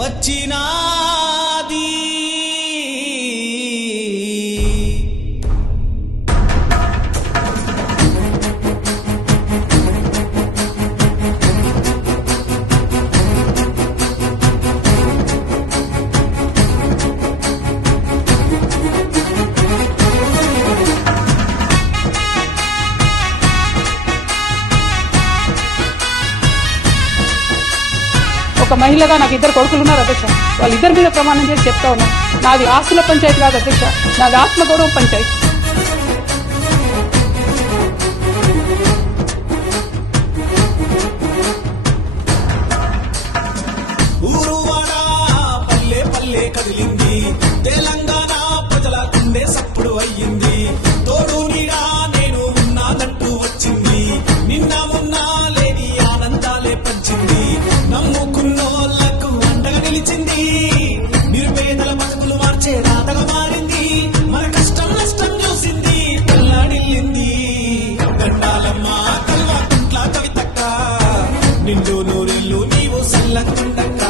వచ్చినాది ఒక మహిళగా నాకు 2 కొడుకులు ఉన్నారు అధ్యక్ష. వాళ్ళిద్దరి మీద ప్రమాణం చేసి చెప్తా ఉన్నాను, నాది ఆస్తుల పంచాయతీ కాదు అధ్యక్ష, నాది ఆత్మగౌరవ పంచాయతీ. ఊరువాడ పల్లె పల్లె కదిలింది, తెలంగాణ ప్రజల గుండె సప్పుడు అయ్యింది. తోడు నీడా నేను ఉన్నానంటూ వచ్చింది, నిన్న మొన్న లేని ఆనందాలే పంచింది. నమ్ముకున్నోళ్లకు అండగా నిలిచింది, నిరుపేదల బతుకులు మార్చే రాతగా మారింది. మన కష్టం నష్టం చూసింది, పిల్లాడిల్లింది. దండాలమ్మ కల్వకుంట్ల కవితక్క, నిండు నూరెళ్ళు నీవు సల్లంగుండక్క.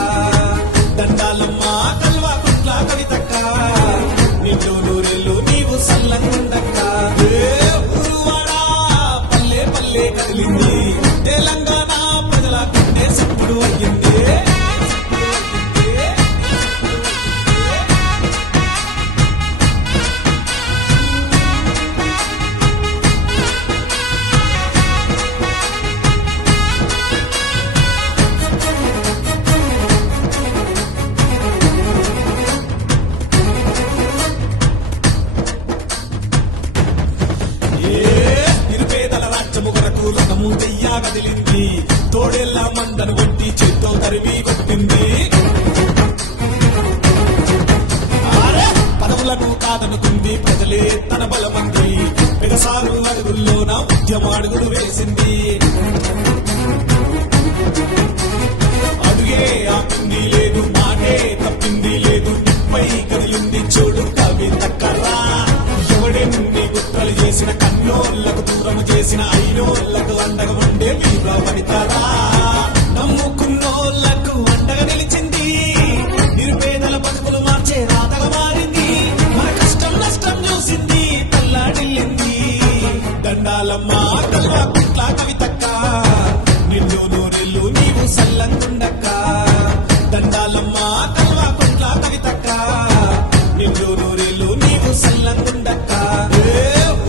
దండాలమ్మ కల్వకుంట్ల కవితక్క, నిండు నూరెళ్ళు నీవు సల్లంగుండక్క. ఊరువాడ పల్లె పల్లె కదిలింది, తెలంగాణ ప్రజల గుండె సప్పుడు అయ్యింది. నిరుపేదల రాజ్యము కొరకు రణము దెయ్యా కదిలింది, తోడేళ్ల మందను కొట్టి చేత్తో తరిమి కొట్టింది. పదవులను కాదనుకుంది, ప్రజలే తన బలమంది. పెదసారు అడుగుల్లోన ఉద్యమ అడుగులు వేసింది. అడుగే ఆపింది లేదు, మాటే తప్పింది లేదు, నిప్పై కదిలింది చూడు కవితక్కరా. ఎవడెన్ని కుట్రలు చేసిన, కన్నోళ్లకు దూరం చేసిన, అయినోళ్లకు